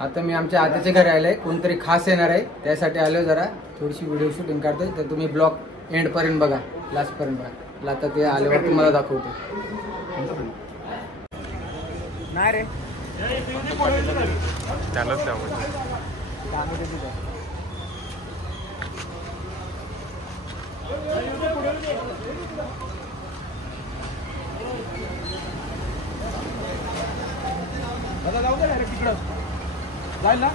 आता मी आमच्या आत्याच्या घरी आलोय, कोणतरी खास येणार आहे त्यासाठी आलो, जरा थोडीशी व्हिडिओ शूटिंग करतोय, तर तुम्ही ब्लॉग एंड पर्यंत बघा, लास्ट पर्यंत बघा. आता ते आल्यावर तुम्हाला दाखवतो. नाही रे त्यालाच दादा जाऊ दे डायरेक्ट तिकडं जाईल ना.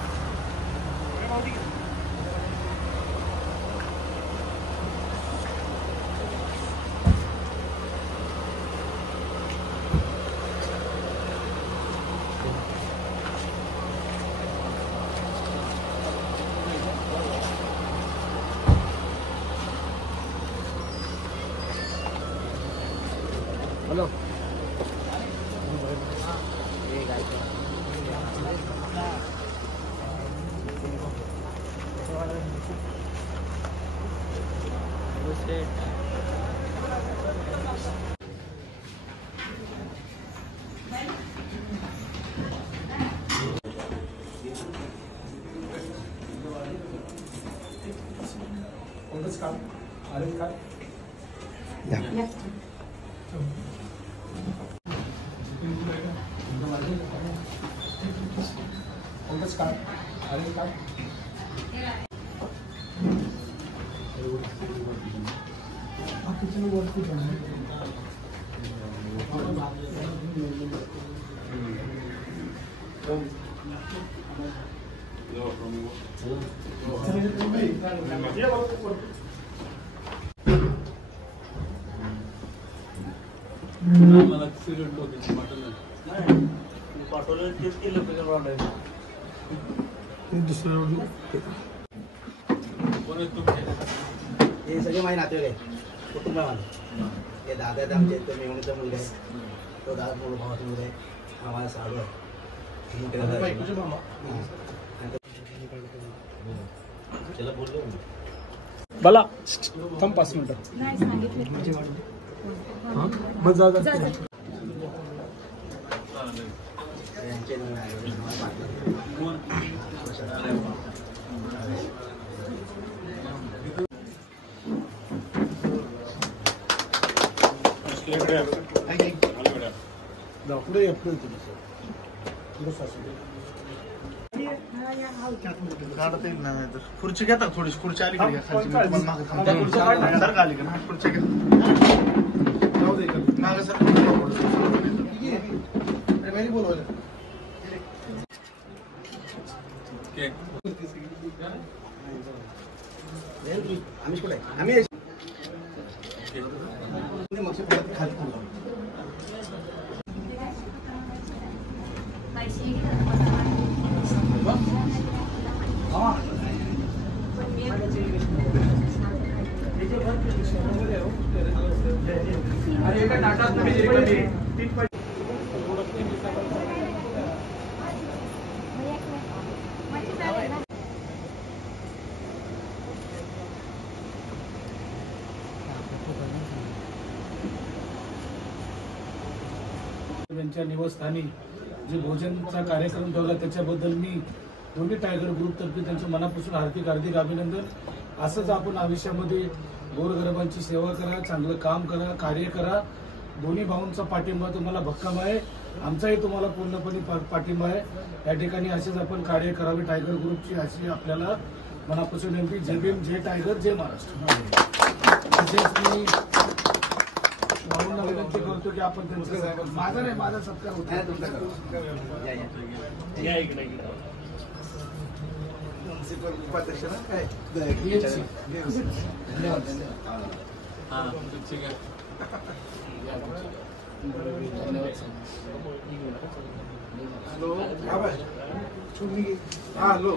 हॅलो हे सगळे माझे नातेवाईक आहे, कुटुंब आहे माझं. हे दादा आहेत आमचे, तो मेवणीचा मुलगा आहे, तो दादा भावाचा मुलगा आहे, हा माझा साडू आहे, मोठे दादा बोला. थांब 5 मिनिटं. मग जा खुर्ची घेता थोडी, खुर्ची आली खुर्ची बोलवलं आम्ही कुठे आम्ही खाली त्यांच्या निवासस्थानी जे भोजनचा कार्यक्रम ठेवला त्याच्याबद्दल मी दोन्ही टायगर ग्रुपतर्फे त्यांचं मनापासून हार्दिक अभिनंदन. असंच आपण आयुष्यामध्ये गोरगरिबांची सेवा करा, चांगलं काम करा, कार्य करा. दोन्ही भाऊंचा पाठिंबा तुम्हाला भक्कम आहे, आमचाही तुम्हाला पूर्णपणे पाठिंबा आहे. या ठिकाणी असेच आपण कार्य करावे टायगर ग्रुपची, अशी आपल्याला मनापासून विनंती. जय भीम, जय टायगर, जय महाराष्ट्र. तसेच मी भाऊंना विनंती करतो की आपण त्यांचं माझा नाही, माझा सत्कार होता. उपाध्यक्ष ना काय हॅलो.